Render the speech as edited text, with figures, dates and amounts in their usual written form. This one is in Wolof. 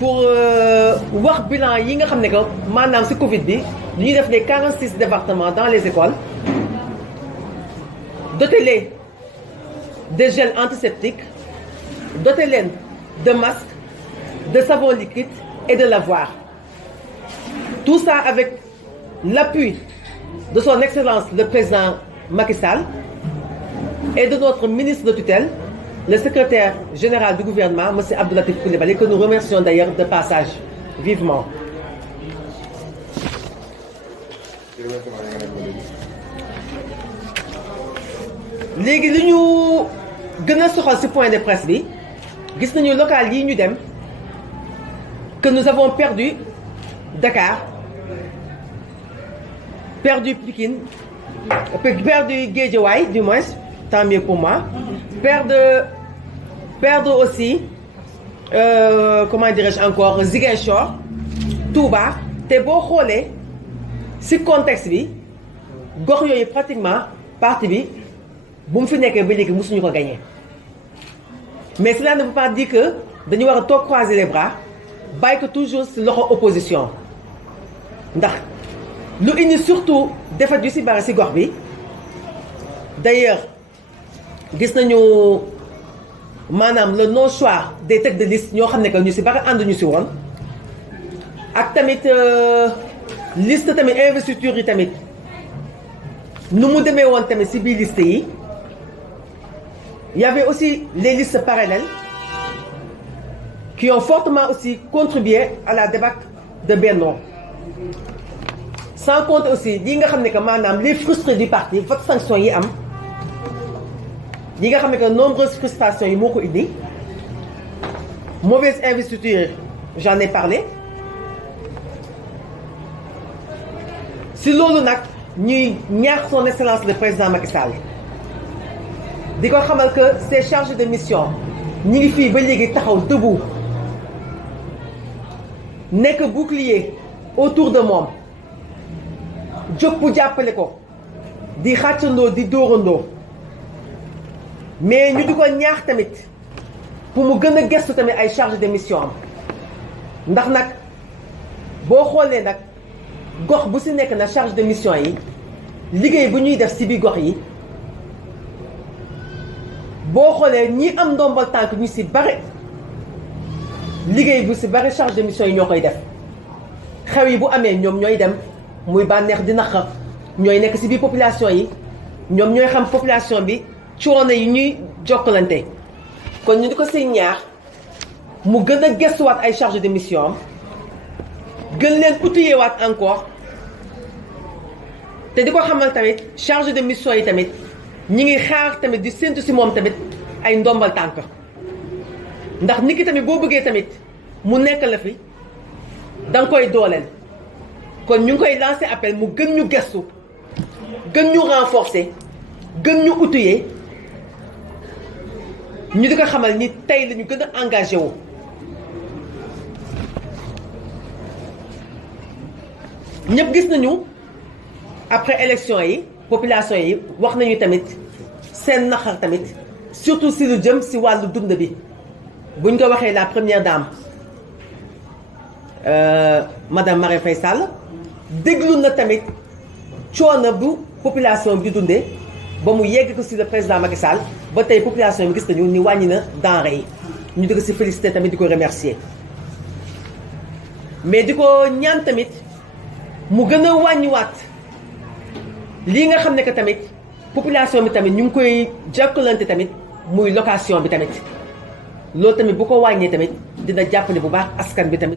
pour wax bilan yi nga xam ne que maanaam ci Covid bi ñu ñuy def les 46 départements dans les écoles doter les de gel antiseptique doter leen de masques de savon liquide et de lavoir tout ça avec l'appui de son excellence le président Macky Sall et de notre ministre de tutelle le secrétaire général du gouvernement monsieur Abdou Latif Coulibaly que nous remercions d'ailleurs de passage vivement. léegi li ñu gën a soxal ci point de presse bi gis nañu local yi ñu dem que nous avons perdu Dakar perdu Pikine perdu Guédiawaye du moins tant mieux pour moi perdre aussi comment dirais-je encore Ziguinchor Touba te boo xoolee ci contexte bi gox yooyu pratiquement parti bi bu mu fi nekkee ba léegi mosuñu ko gagné mais cela ne veut pas dire que dañu war a toog croiser les bras bàyyi ko toujours ci loxo opposition ndax lu indi surtout défaite yu ci bari ci gox bi d'ailleurs gis nañu maanaam le non choix des têtes de liste ñoo xam ne que ñu ci bari ànduñu ci woon ak tamit liste tamit investiture yi tamit nu mu demee woon tamit ci biir liste yi il y avait aussi les listes parallèles qui ont fortement aussi contribué à la débâcle de Benno sans compter aussi li nga xam ne que maanaam les frustrés du parti vote sanction yi am li nga xam ne que nombreuses frustrations yi moo ko indi mauvaise investiture j'en ai parlé si loolu nag ñuy ñaax son excellence le président Macky Sall di ko xamal que ces chargés de mission ñi ngi fii ba léegi taxaw debout nekk bouclier autour de moom jóg bu jàppale ko di xàccandoo di dóorandoo mais ñu di ko ñaax tamit pour mu gën a gestu tamit ay chargés de mission am ndax nag boo xoolee nag gox bu ci nekk na charge de mission yi liggéey bu ñuy def ci biir gox yi boo xoolee ñi am ndombal tànk ñu ci bare liggéey bu ci bare charge de mission yi ñoo koy def xew yi bu amee ñoom ñooy dem muy bànneex di naqar ñooy nekk ci biir population yi ñoom ñooy xam population bi coono yi ñuy jokkalante kon ñu di ko ci ñaax mu gën a gëstuwaat ay charge de mission am gën leen outillewaat encore te di ko xamal tamit charge de mission yi tamit ñi ngi xaar tamit di séntu ci moom tamit ay ndombal tànk ndax nit ki tamit boo bëggee tamit mu nekk la fi da nga koy dooleel kon ñu ngi koy lancer appel mu gën ñu gëstu gën ñu renforcer gën ñu outiller ñu di ko xamal ni tey la ñu gën a engagé wu ñëpp gis nañu après élection yi population yi wax nañu tamit seen naqar tamit surtout si lu jëm si wàllu dund bi buñ ko waxee la première dame madame Marème Faye Sall déglu na tamit coono bu population bi dundee ba mu yegg ko si le président Macky Sall ba tey population bi gis nañu ni wàññi na denrée yi ñu di ko si féliciter tamit di ko remercier mais di ko ñaan tamit mu gën a wàññiwaat lii nga xam ne que tamit population bi tamit ñu ngi koy jàkkalante tamit muy location bi tamit loolu tamit bu ko wàññee tamit dina jàppale bu baax askan bi tamit